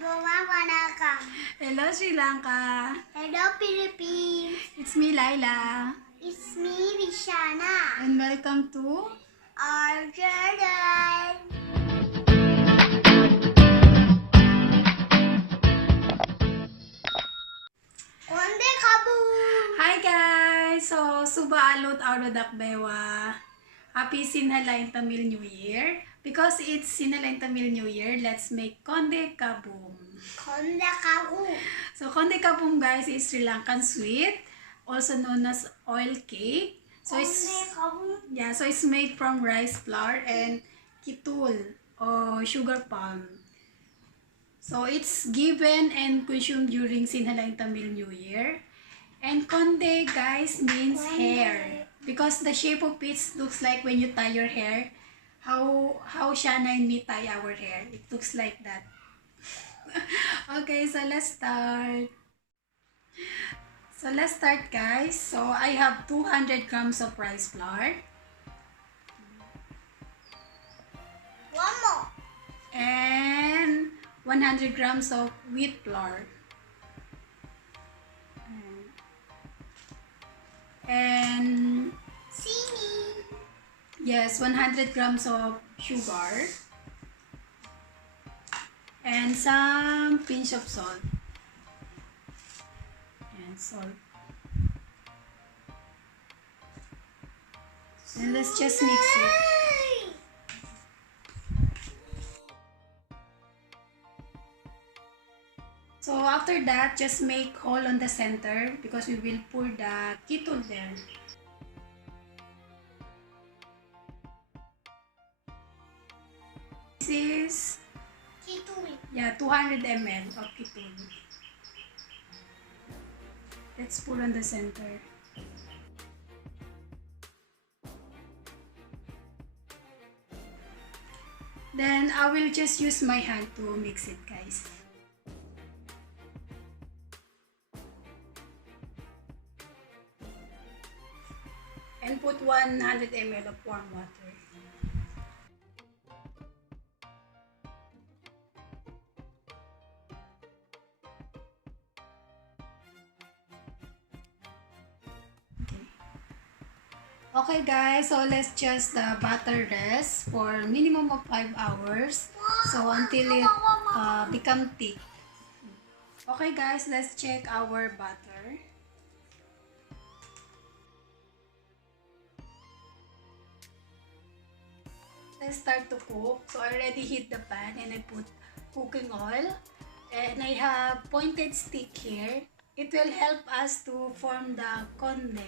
Hello Sri Lanka. Hello Philippines. It's me Laila. It's me Rishana. And welcome to our garden. Konda Kavum. Hi guys! So, suba alot Avurudu Bewa. Happy Sinhala New Year. Because it's Sinhala New Year, let's make Konda Kavum. Konda Kavum. So, Konda Kavum guys is Sri Lankan sweet, also known as oil cake. So it's made from rice flour and kithul or sugar palm. So it's given and consumed during Sinhala New Year. And konde guys means hair, because the shape of it looks like when you tie your hair. How Shana and me tie our hair. It looks like that. Okay, so let's start. Guys. So I have 200 grams of rice flour. One more. And 100 grams of wheat flour. And yes, 100 grams of sugar. And some pinch of salt. And salt. And let's just mix it. So after that, just make hole on the center because we will pour the kithul there. This is Kithul. 200 ml of kithul. Let's pour on the center. Then I will just use my hand to mix it, guys. And put 100 ml of warm water. Okay guys, so let's just the butter rest for minimum of 5 hours. So until it become thick. Okay guys, let's check our butter. Let's start to cook. So I already heat the pan and I put cooking oil. And I have pointed stick here. It will help us to form the konde.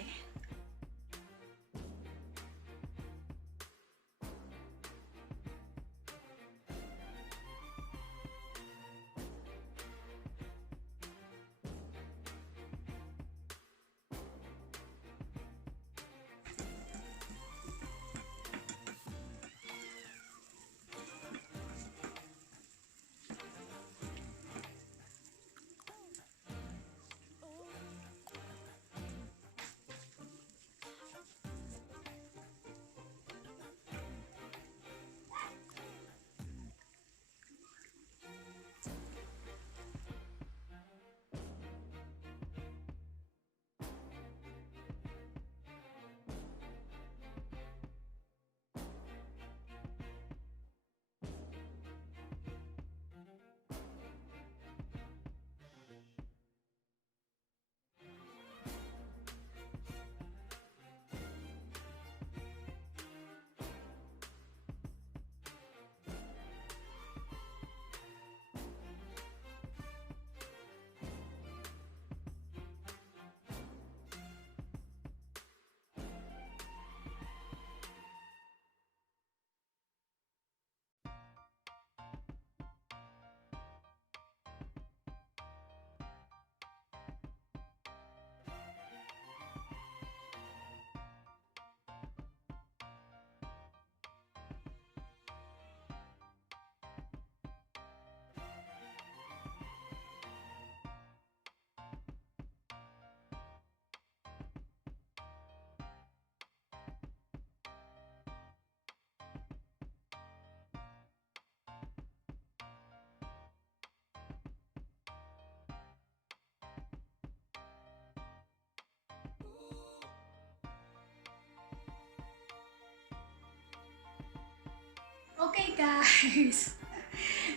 Okay guys,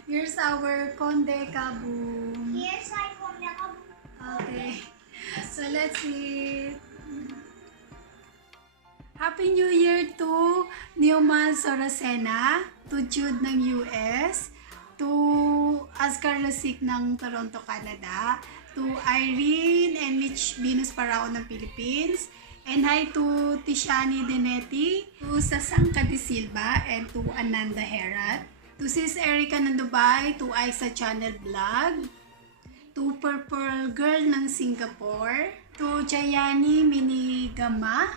here's our Konda Kavum. Here's my Konda Kavum. Okay, so let's eat. Happy New Year to Newman Soracena, to Jude ng US, to Ascar Lasik ng Toronto, Canada, to Irene and Mitch Venus Parao ng Philippines, and hi to Tishani Denetti, to Sasangka de Silva, and to Ananda Herat, to Sis Erica ng Dubai, to Aisa Channel Vlog, to Purple Girl ng Singapore, to Jayani Minigama,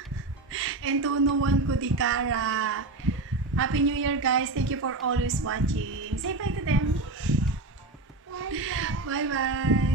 and to Nuwan Kudikara. Happy New Year guys! Thank you for always watching. Say bye to them. Bye bye. Bye bye!